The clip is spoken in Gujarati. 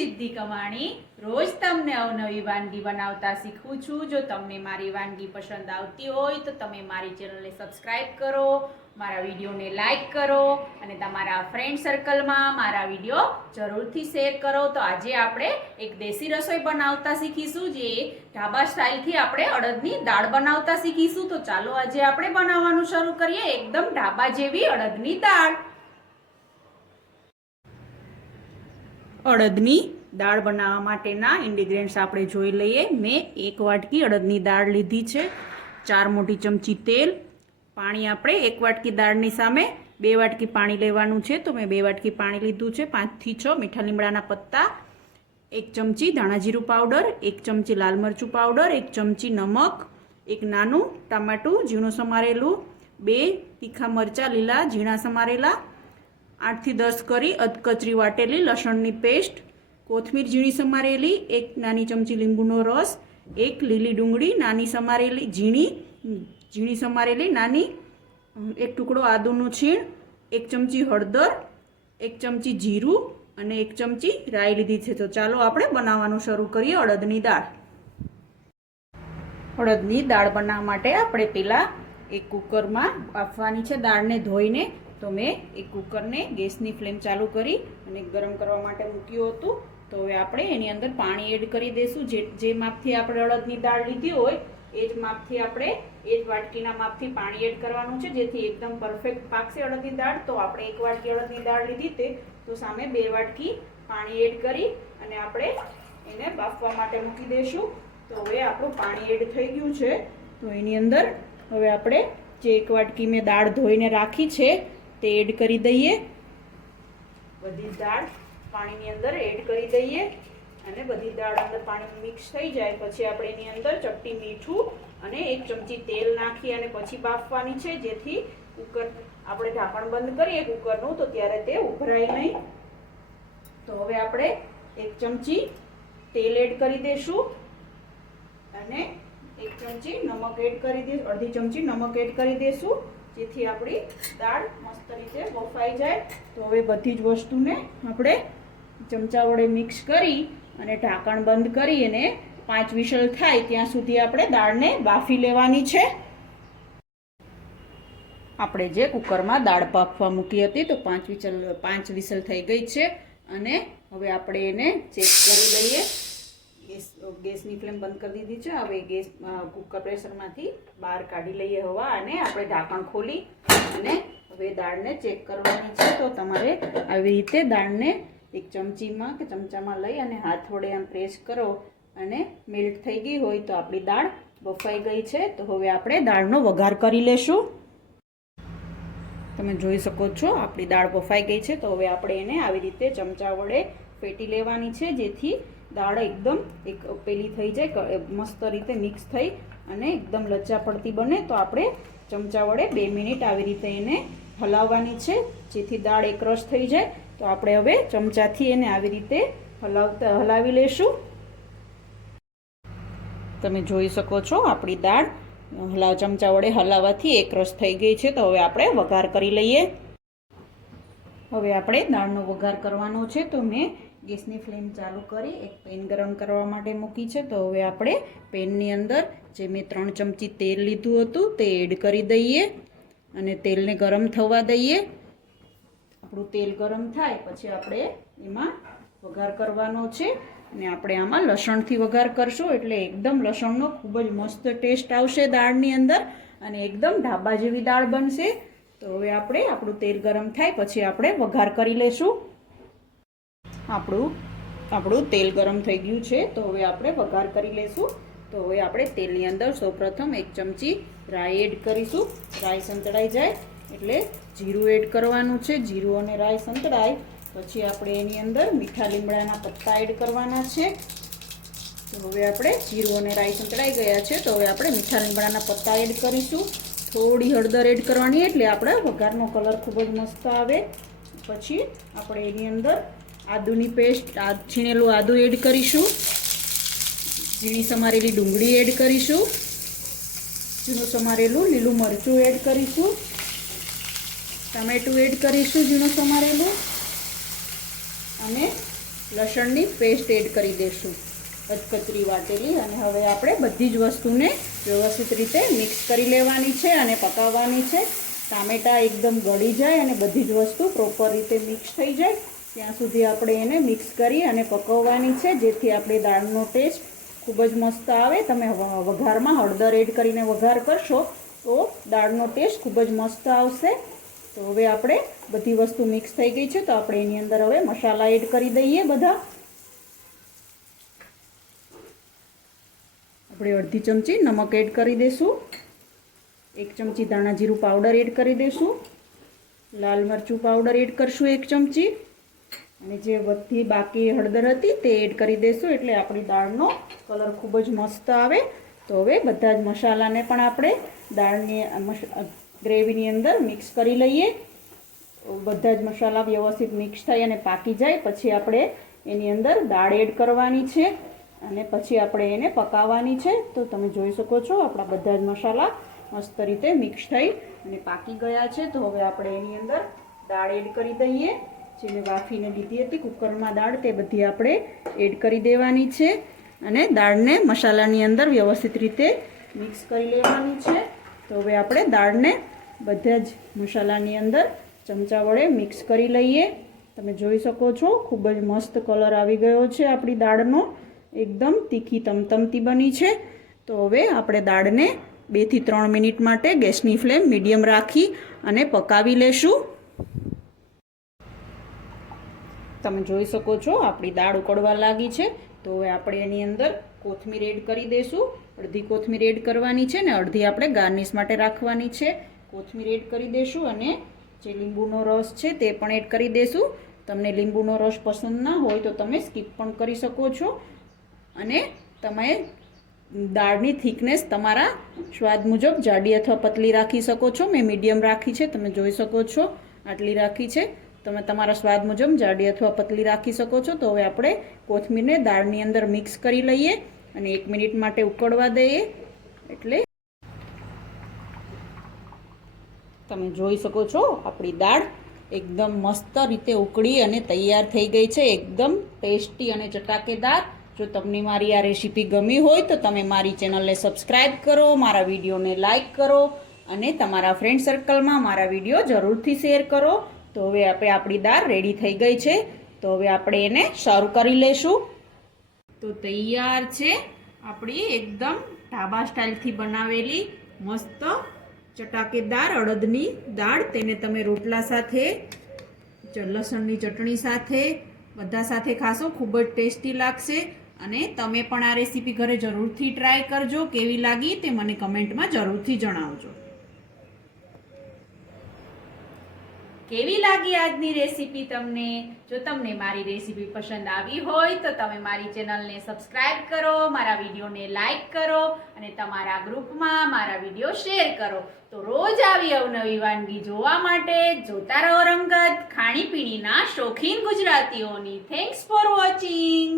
સિદ્ધિ કમાણી રોજ તમને અવનવી વાનગી બનાવતા શીખવું છું। જો તમને મારી વાનગી પસંદ આવતી હોય તો તમે મારી ચેનલને સબસ્ક્રાઇબ કરો, મારા વિડીયોને લાઈક કરો અને તમારા ફ્રેન્ડ સર્કલમાં મારા વિડીયો જરૂરથી શેર કરો। તો આજે આપણે એક દેશી રસોઈ બનાવતા શીખીશું, જે ઢાબા સ્ટાઇલથી આપણે અડદની દાળ બનાવતા શીખીશું। તો ચાલો આજે આપણે બનાવવાનું શરૂ કરીએ એકદમ ઢાબા જેવી અડદની દાળ। અડદની દાળ બનાવવા માટેના ઇન્ગ્રેડિયન્ટ્સ આપણે જોઈ લઈએ। મેં 1 વાટકી અડદની દાળ લીધી છે, 4 મોટી ચમચી તેલ, પાણી આપણે 1 વાટકી દાળની સામે 2 વાટકી પાણી લેવાનું છે, તો મેં 2 વાટકી પાણી લીધું છે। 5 થી 6 મીઠા લીમડાના પત્તા, 1 ચમચી ધાણા જીરું પાવડર, 1 ચમચી લાલ મરચું પાવડર, 1 ચમચી નમક, 1 નાનું ટામેટું ઝીણું સમારેલું, 2 તીખા મરચાં લીલા ઝીણા સમારેલા, 8 થી 10 કરી અધકચરી વાટેલી લસણની પેસ્ટ, કોથમીર ઝીણી સમારેલી, 1 નાની ચમચી લીંબુનો રસ, 1 લીલી ડુંગળી નાની સમારેલી ઝીણી સમારેલી નાની, 1 ટુકડો આદુનું છીણ, 1 ચમચી હળદર, 1 ચમચી જીરું અને 1 ચમચી રાઈ લીધી છે। તો ચાલો આપણે બનાવવાનું શરૂ કરીએ અડદની દાળ। અડદની દાળ બનાવવા માટે આપણે પહેલાં એક કુકરમાં બાફવાની છે દાળને ધોઈને। તો મેં એક કુકરને ગેસની ફ્લેમ ચાલુ કરી અને ગરમ કરવા માટે મૂક્યું હતું। તો હવે આપણે એની અંદર પાણી એડ કરી દઈશું। જે માપથી આપણે અડદની દાળ લીધી હોય એ જ માપથી આપણે એ જ વાટકીના માપથી પાણી એડ કરવાનું છે, જેથી એકદમ પરફેક્ટ પાકશે અડદની દાળ। તો આપણે 1 વાટકી અડદની દાળ લીધી તે તો સામે 2 વાટકી પાણી એડ કરી અને આપણે એને બાફવા માટે મૂકી દઈશું। તો હવે આપણું પાણી એડ થઈ ગયું છે, તો એની અંદર હવે આપણે જે 1 વાટકી મેં દાળ ધોઈને રાખી છે તે એડ કરી દઈએ। બધી દાળ પાણીની અંદર એડ કરી દઈએ અને બધી દાળ અંદર પાણી મિક્સ થઈ જાય પછી આપણે એની અંદર ચપટી મીઠું અને 1 ચમચી તેલ નાખી અને પછી બાફવાની છે, જેથી કુકર આપણે ઢાંકણ બંધ કરીએ કુકરનું તો ત્યારે તે ઉભરાય નહીં। તો હવે આપણે 1 ચમચી તેલ એડ કરી દઈશું અને 1 ચમચી નમક એડ કરી દઈશું, અડધી ચમચી નમક એડ કરી દઈશું, જેથી આપણી દાળ મસ્ત રીતે બફાઈ જાય। તો હવે બધી જ વસ્તુને આપણે ચમચા વડે મિક્સ કરી અને ઢાંકણ બંધ કરી અને 5 વિસલ થાય ત્યાં સુધી આપણે દાળને બાફી લેવાની છે। આપણે જે કુકરમાં દાળ બાફવા મૂકી હતી તો 5 વિસલ થઈ ગઈ છે અને હવે આપણે એને ચેક કરી લઈએ। ગેસની ફ્લેમ બંધ કરી દીધી છે। હવે કુકર પ્રેશરમાંથી બહાર કાઢી લઈએ હવા અને આપણે ઢાંકણ ખોલી અને હવે દાળને ચેક કરવાની છે। તો તમારે આવી રીતે દાળને એક ચમચીમાં કે ચમચામાં લઈ અને હાથ વડે આમ પ્રેસ કરો અને મેલ્ટ થઈ ગઈ હોય તો આપણી દાળ બફાઈ ગઈ છે। તો હવે આપણે દાળનો વઘાર કરી લેશું। તમે જોઈ શકો છો આપણી દાળ બફાઈ ગઈ છે। તો હવે આપણે એને આવી રીતે ચમચા વડે ફેટી લેવાની છે, જેથી દાળ એકદમ એક પેલી થઈ જાય, મસ્ત રીતે મિક્સ થઈ અને એકદમ લચ્ચા પડતી બને। તો આપણે ચમચા વડે 2 મિનિટ આવી રીતે એને હલાવવાની છે, જેથી દાળ એકરસ થઈ જાય। તો આપણે હવે ચમચાથી એને આવી રીતે હલાવી લેશું। તમે જોઈ શકો છો આપણી દાળ ચમચા વડે હલાવવાથી એકરસ થઈ ગઈ છે। તો હવે આપણે વઘાર કરી લઈએ। હવે આપણે દાળનો વઘાર કરવાનો છે। તો મેં ગેસની ફ્લેમ ચાલુ કરી એક પેન ગરમ કરવા માટે મૂકી છે। તો હવે આપણે પેનની અંદર જે મેં 3 ચમચી તેલ લીધું હતું તે એડ કરી દઈએ અને તેલને ગરમ થવા દઈએ। આપણું તેલ ગરમ થાય પછી આપણે એમાં વઘાર કરવાનો છે અને આપણે આમાં લસણથી વઘાર કરશું, એટલે એકદમ લસણનો ખૂબ જ મસ્ત ટેસ્ટ આવશે દાળની અંદર અને એકદમ ઢાબા જેવી દાળ બનશે। તો હવે આપણું તેલ ગરમ થાય પછી આપણે વઘાર કરી લેશું। આપણું તેલ ગરમ થઈ ગયું છે, તો હવે આપણે વઘાર કરી લેશું। તો હવે આપણે તેલની અંદર સૌપ્રથમ 1 ચમચી રાઈ એડ કરીશું। રાઈ સંતળાઈ જાય એટલે જીરું એડ કરવાનું છે। જીરું અને રાઈ સંતળાય પછી આપણે એની અંદર મીઠા લીમડાના પત્તા એડ કરવાના છે। તો હવે આપણે જીરું અને રાઈ સંતળાઈ ગયા છે, તો હવે આપણે મીઠા લીમડાના પત્તા એડ કરીશું। થોડી હળદર એડ કરવાની એટલે આપણે વઘારનો કલર ખૂબ જ મસ્ત આવે। પછી આપણે એની અંદર આદુની પેસ્ટ, છીણેલું આદુ એડ કરીશું, ઝીણી સમારેલી ડુંગળી એડ કરીશું, ઝીણું સમારેલું લીલું મરચું એડ કરીશું, ટામેટું એડ કરીશું ઝીણું સમારેલું અને લસણની પેસ્ટ એડ કરી દઈશું, કચરી વાટેલી. અને હવે આપણે બધી જ વસ્તુને વ્યવસ્થિત રીતે મિક્સ કરી લેવાની છે અને પકાવવાની છે. ટામેટાં એકદમ ગળી જાય અને બધી જ વસ્તુ પ્રોપર રીતે મિક્સ થઈ જાય ત્યાં સુધી આપણે એને મિક્સ કરી અને પકવવાની છે, જેથી આપણે દાળનો ટેસ્ટ ખૂબ જ મસ્ત આવે. તમે વઘારમાં હળદર એડ કરીને વઘાર કરશો તો દાળનો ટેસ્ટ ખૂબ જ મસ્ત આવશે. તો હવે આપણે બધી વસ્તુ મિક્સ થઈ ગઈ છે, તો આપણે એની અંદર હવે મસાલા એડ કરી દઈએ. બધા આપણે અડધી ચમચી નમક એડ કરી દઈશું, 1 ચમચી ધાણા જીરું પાવડર એડ કરી દઈશું, લાલ મરચું પાવડર એડ કરશું 1 ચમચી, અને જે બધી બાકી હળદર હતી તે એડ કરી દઈશું, એટલે આપણી દાળનો કલર ખૂબ જ મસ્ત આવે. તો હવે બધા જ મસાલાને પણ આપણે દાળની ગ્રેવીની અંદર મિક્સ કરી લઈએ. બધા જ મસાલા વ્યવસ્થિત મિક્સ થઈ અને પાકી જાય પછી આપણે એની અંદર દાળ એડ કરવાની છે અને પછી આપણે એને પકાવવાની છે. તો તમે જોઈ શકો છો આપણા બધા જ મસાલા મસ્ત રીતે મિક્સ થઈ અને પાકી ગયા છે. તો હવે આપણે એની અંદર દાળ એડ કરી દઈએ, જે મેં બાફીને લીધી હતી કુકરમાં દાળ, તે બધી આપણે એડ કરી દેવાની છે અને દાળને મસાલાની અંદર વ્યવસ્થિત રીતે મિક્સ કરી લેવાની છે. તો હવે આપણે દાળને બધા જ મસાલાની અંદર ચમચા વડે મિક્સ કરી લઈએ. તમે જોઈ શકો છો ખૂબ જ મસ્ત કલર આવી ગયો છે આપણી દાળનો, એકદમ તીખી તમતમતી બની છે. તો હવે આપણે દાળને 2 થી 3 મિનિટ માટે ગેસની ફ્લેમ મીડિયમ રાખી અને પકાવી લેશું. તમે જોઈ શકો છો આપણી દાળ ઉકળવા લાગી છે. તો હવે આપણે એની અંદર કોથમીર એડ કરી દઈશું. અડધી કોથમીર એડ કરવાની છે ને અડધી આપણે ગાર્નિશ માટે રાખવાની છે. કોથમીર એડ કરી દઈશું અને જે લીંબુનો રસ છે તે પણ એડ કરી દઈશું. તમને લીંબુનો રસ પસંદ ના હોય તો તમે સ્કીપ પણ કરી શકો છો. અને તમે દાળની થિકનેસ તમારા સ્વાદ મુજબ જાડી અથવા પતલી રાખી શકો છો. મેં મીડિયમ રાખી છે, તમે જોઈ શકો છો આટલી રાખી છે. તમે તમારા સ્વાદ મુજબ જાડી અથવા પતલી રાખી શકો છો. તો હવે આપણે કોથમીરને દાળની અંદર મિક્સ કરી લઈએ અને 1 મિનિટ માટે ઉકળવા દઈએ. એટલે તમે જોઈ શકો છો આપણી દાળ એકદમ મસ્ત રીતે ઉકળી અને તૈયાર થઈ ગઈ છે, એકદમ ટેસ્ટી અને ચટાકેદાર. જો તમને મારી આ રેસીપી ગમી હોય તો તમે મારી ચેનલને સબસ્ક્રાઈબ કરો, મારા વિડીયોને લાઈક કરો અને તમારા ફ્રેન્ડ સર્કલમાં મારા વિડીયો જરૂરથી શેર કરો. તો હવે આપણી દાળ રેડી થઈ ગઈ છે. તો હવે આપણે એને સર્વ કરી લઈશું. તો તૈયાર છે આપણી એકદમ ઢાબા સ્ટાઇલથી બનાવેલી મસ્ત ચટાકેદાર અડદની દાળ. તેને તમે રોટલા સાથે, લસણની ચટણી સાથે, બધા સાથે ખાશો, ખૂબ જ ટેસ્ટી લાગશે. અને તમે પણ આ રેસીપી ઘરે જરૂરથી ટ્રાય કરજો. કેવી લાગી તે મને કમેન્ટમાં જરૂરથી જણાવજો. કેવી લાગી આજની રેસીપી તમને? જો તમને મારી રેસીપી પસંદ આવી હોય તો તમે મારી ચેનલને સબસ્ક્રાઇબ કરો, મારા વિડીયોને લાઈક કરો અને તમારા ગ્રુપમાં મારા વિડીયો શેર કરો. તો રોજ આવી અવનવી વાનગી જોવા માટે જોતા રહો રંગત, ખાણીપીણીના શોખીન ગુજરાતીઓની. Thanks for watching.